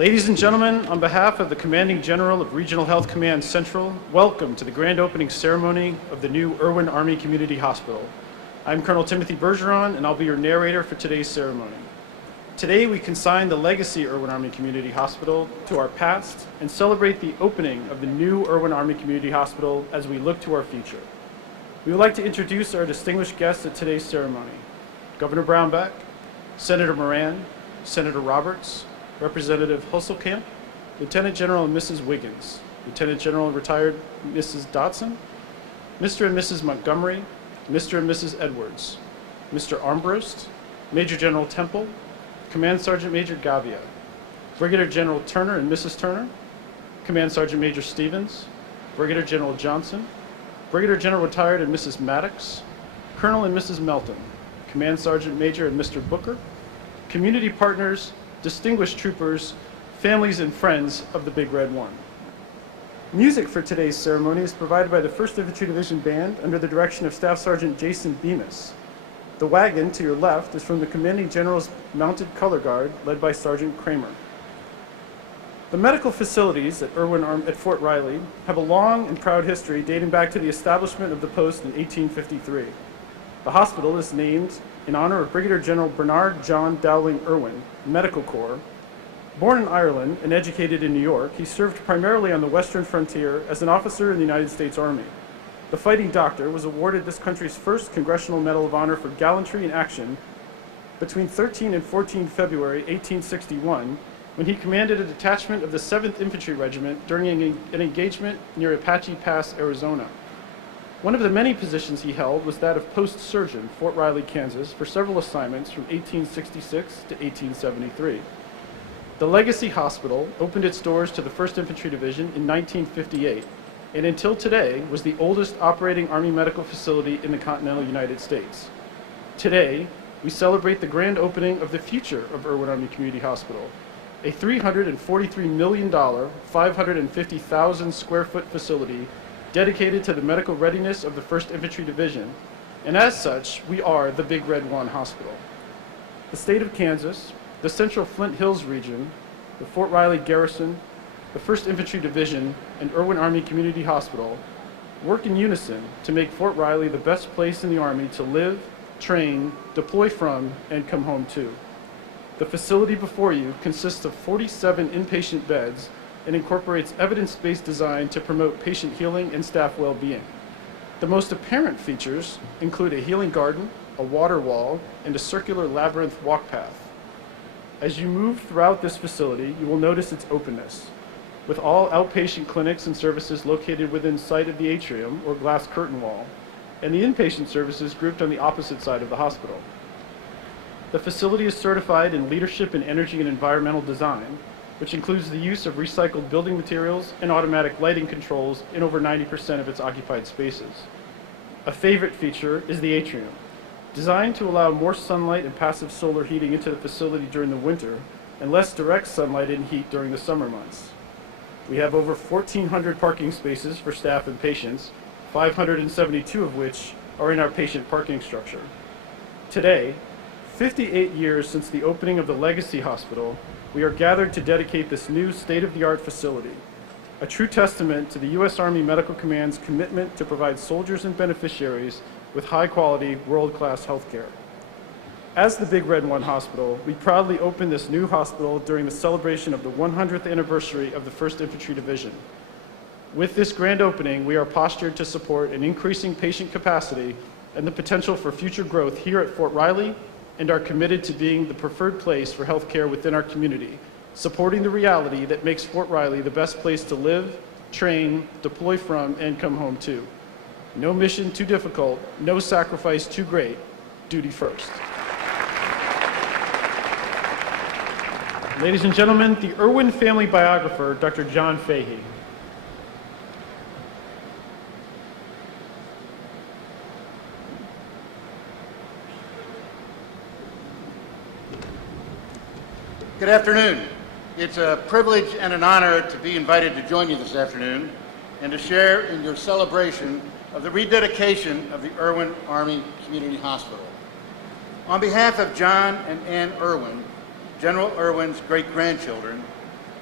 Ladies and gentlemen, on behalf of the Commanding General of Regional Health Command Central, welcome to the grand opening ceremony of the new Irwin Army Community Hospital. I'm Colonel Timothy Bergeron, and I'll be your narrator for today's ceremony. Today, we consign the legacy Irwin Army Community Hospital to our past and celebrate the opening of the new Irwin Army Community Hospital as we look to our future. We would like to introduce our distinguished guests at today's ceremony: Governor Brownback, Senator Moran, Senator Roberts, Representative Husselkamp, Lieutenant General and Mrs. Wiggins, Lieutenant General and Retired Mrs. Dotson, Mr. and Mrs. Montgomery, Mr. and Mrs. Edwards, Mr. Armbrost, Major General Temple, Command Sergeant Major Gavia, Brigadier General Turner and Mrs. Turner, Command Sergeant Major Stevens, Brigadier General Johnson, Brigadier General Retired and Mrs. Maddox, Colonel and Mrs. Melton, Command Sergeant Major and Mr. Booker, community partners, distinguished troopers, families and friends of the Big Red One. Music for today's ceremony is provided by the 1st Infantry Division Band under the direction of Staff Sergeant Jason Bemis. The wagon to your left is from the Commanding General's Mounted Color Guard, led by Sergeant Kramer. The medical facilities at Fort Riley have a long and proud history dating back to the establishment of the post in 1853. The hospital is named in honor of Brigadier General Bernard John Dowling Irwin, Medical Corps. Born in Ireland and educated in New York, he served primarily on the western frontier as an officer in the United States Army. The fighting doctor was awarded this country's first Congressional Medal of Honor for gallantry in action between 13 and 14 February 1861, when he commanded a detachment of the 7th Infantry Regiment during an engagement near Apache Pass, Arizona. One of the many positions he held was that of post surgeon, Fort Riley, Kansas, for several assignments from 1866 to 1873. The Legacy Hospital opened its doors to the 1st Infantry Division in 1958, and until today was the oldest operating Army medical facility in the continental United States. Today, we celebrate the grand opening of the future of Irwin Army Community Hospital, a $343 million, 550,000 square foot facility dedicated to the medical readiness of the 1st Infantry Division, and as such, we are the Big Red One Hospital. The state of Kansas, the Central Flint Hills region, the Fort Riley Garrison, the 1st Infantry Division, and Irwin Army Community Hospital work in unison to make Fort Riley the best place in the Army to live, train, deploy from, and come home to. The facility before you consists of 47 inpatient beds and incorporates evidence-based design to promote patient healing and staff well-being. The most apparent features include a healing garden, a water wall, and a circular labyrinth walk path. As you move throughout this facility, you will notice its openness, with all outpatient clinics and services located within sight of the atrium or glass curtain wall, and the inpatient services grouped on the opposite side of the hospital. The facility is certified in leadership in energy and environmental design, which includes the use of recycled building materials and automatic lighting controls in over 90% of its occupied spaces. A favorite feature is the atrium, designed to allow more sunlight and passive solar heating into the facility during the winter and less direct sunlight and heat during the summer months. We have over 1,400 parking spaces for staff and patients, 572 of which are in our patient parking structure. Today, 58 years since the opening of the Legacy Hospital, we are gathered to dedicate this new state-of-the-art facility, a true testament to the U.S. Army Medical Command's commitment to provide soldiers and beneficiaries with high-quality, world-class health care. As the Big Red One Hospital, we proudly opened this new hospital during the celebration of the 100th anniversary of the 1st Infantry Division. With this grand opening, we are postured to support an increasing patient capacity and the potential for future growth here at Fort Riley, and are committed to being the preferred place for health care within our community, supporting the reality that makes Fort Riley the best place to live, train, deploy from, and come home to. No mission too difficult, no sacrifice too great, duty first. Ladies and gentlemen, the Irwin family biographer, Dr. John Fahey. Good afternoon. It's a privilege and an honor to be invited to join you this afternoon and to share in your celebration of the rededication of the Irwin Army Community Hospital. On behalf of John and Ann Irwin, General Irwin's great-grandchildren,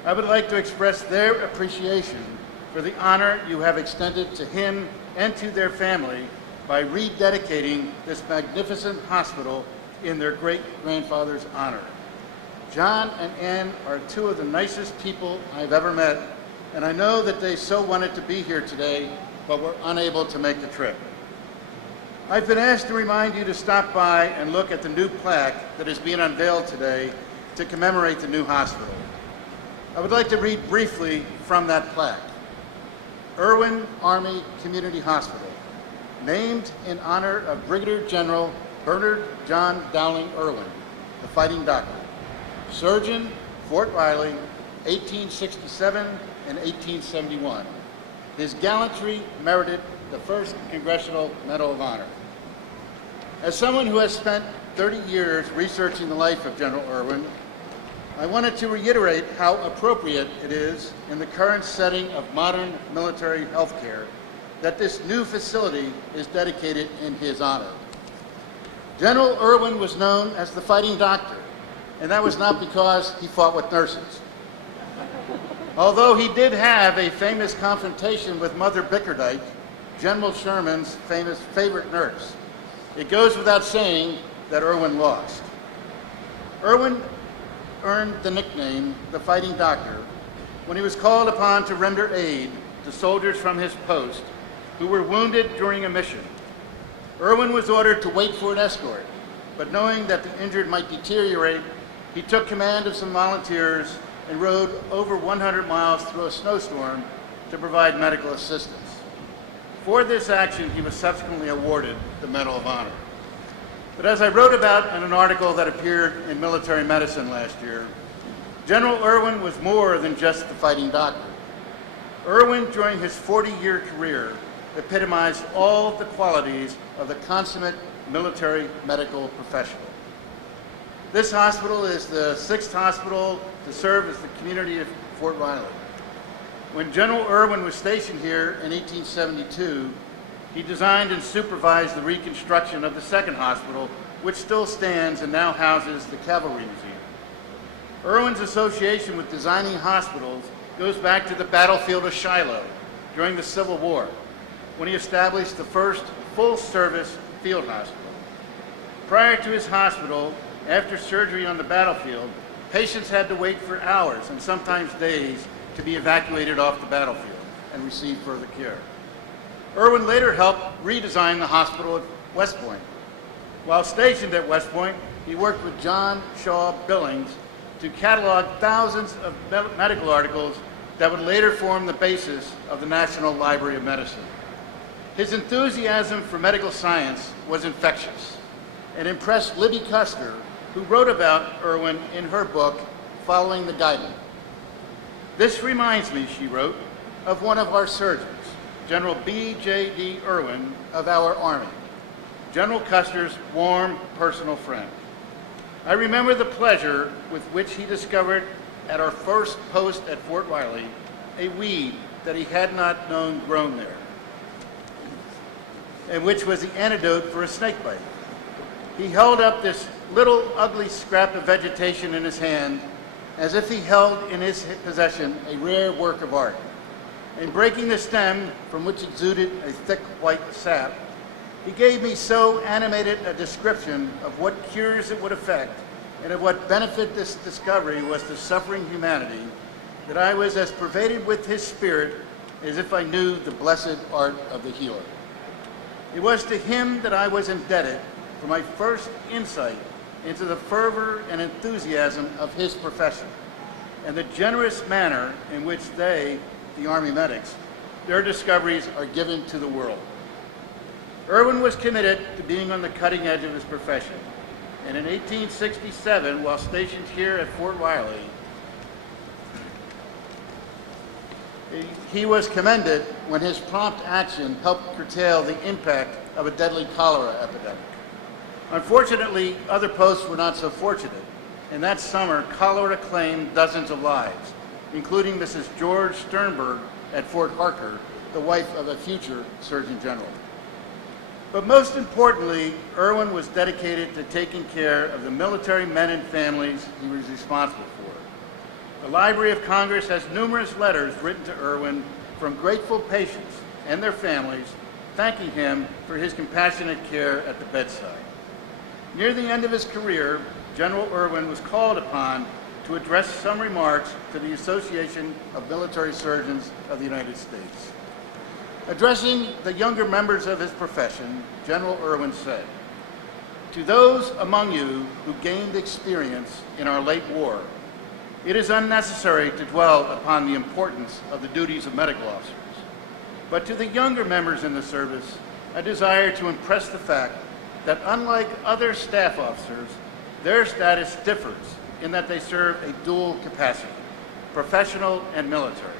I would like to express their appreciation for the honor you have extended to him and to their family by rededicating this magnificent hospital in their great-grandfather's honor. John and Ann are two of the nicest people I've ever met, and I know that they so wanted to be here today, but were unable to make the trip. I've been asked to remind you to stop by and look at the new plaque that is being unveiled today to commemorate the new hospital. I would like to read briefly from that plaque. Irwin Army Community Hospital, named in honor of Brigadier General Bernard John Dowling Irwin, the fighting doctor. Surgeon, Fort Riley, 1867 and 1871. His gallantry merited the first Congressional Medal of Honor. As someone who has spent 30 years researching the life of General Irwin, I wanted to reiterate how appropriate it is in the current setting of modern military health care that this new facility is dedicated in his honor. General Irwin was known as the fighting doctor, and that was not because he fought with nurses. Although he did have a famous confrontation with Mother Bickerdike, General Sherman's famous favorite nurse, it goes without saying that Irwin lost. Irwin earned the nickname the fighting doctor when he was called upon to render aid to soldiers from his post who were wounded during a mission. Irwin was ordered to wait for an escort, but knowing that the injured might deteriorate, he took command of some volunteers and rode over 100 miles through a snowstorm to provide medical assistance. For this action, he was subsequently awarded the Medal of Honor. But as I wrote about in an article that appeared in Military Medicine last year, General Irwin was more than just the fighting doctor. Irwin, during his 40-year career, epitomized all the qualities of the consummate military medical professional. This hospital is the 6th hospital to serve as the community of Fort Riley. When General Irwin was stationed here in 1872, he designed and supervised the reconstruction of the 2nd hospital, which still stands and now houses the Cavalry Museum. Irwin's association with designing hospitals goes back to the battlefield of Shiloh during the Civil War, when he established the first full-service field hospital. Prior to his hospital, after surgery on the battlefield, patients had to wait for hours and sometimes days to be evacuated off the battlefield and receive further care. Irwin later helped redesign the hospital at West Point. While stationed at West Point, he worked with John Shaw Billings to catalog thousands of medical articles that would later form the basis of the National Library of Medicine. His enthusiasm for medical science was infectious and impressed Libby Custer, who wrote about Irwin in her book, Following the Guidance. This reminds me, she wrote, of one of our surgeons, General B.J.D. Irwin of our Army, General Custer's warm personal friend. I remember the pleasure with which he discovered at our first post at Fort Riley a weed that he had not known grown there, and which was the antidote for a snake bite. He held up this little ugly scrap of vegetation in his hand as if he held in his possession a rare work of art. In breaking the stem, from which exuded a thick white sap, he gave me so animated a description of what cures it would effect and of what benefit this discovery was to suffering humanity that I was as pervaded with his spirit as if I knew the blessed art of the healer. It was to him that I was indebted for my first insight into the fervor and enthusiasm of his profession and the generous manner in which they, the Army medics, their discoveries are given to the world. Irwin was committed to being on the cutting edge of his profession, and in 1867, while stationed here at Fort Riley, he was commended when his prompt action helped curtail the impact of a deadly cholera epidemic. Unfortunately, other posts were not so fortunate, and that summer, cholera claimed dozens of lives, including Mrs. George Sternberg at Fort Harker, the wife of a future Surgeon General. But most importantly, Irwin was dedicated to taking care of the military men and families he was responsible for. The Library of Congress has numerous letters written to Irwin from grateful patients and their families, thanking him for his compassionate care at the bedside. Near the end of his career, General Irwin was called upon to address some remarks to the Association of Military Surgeons of the United States. Addressing the younger members of his profession, General Irwin said, "To those among you who gained experience in our late war, it is unnecessary to dwell upon the importance of the duties of medical officers. But to the younger members in the service, I desire to impress the fact that unlike other staff officers, their status differs in that they serve a dual capacity, professional and military.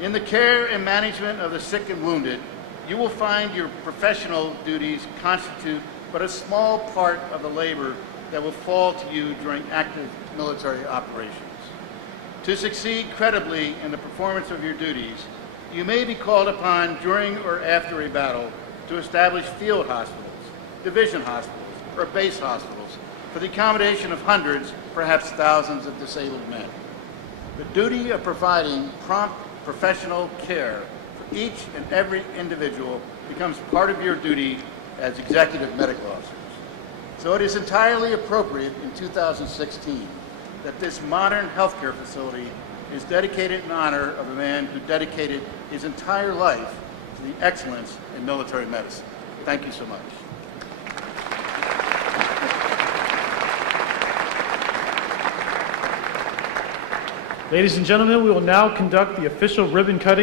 In the care and management of the sick and wounded, you will find your professional duties constitute but a small part of the labor that will fall to you during active military operations. To succeed credibly in the performance of your duties, you may be called upon during or after a battle to establish field hospitals, division hospitals, or base hospitals for the accommodation of hundreds, perhaps thousands of disabled men. The duty of providing prompt professional care for each and every individual becomes part of your duty as executive medical officers. So it is entirely appropriate in 2016 that this modern healthcare facility is dedicated in honor of a man who dedicated his entire life to the excellence in military medicine. Thank you so much. Ladies and gentlemen, we will now conduct the official ribbon cutting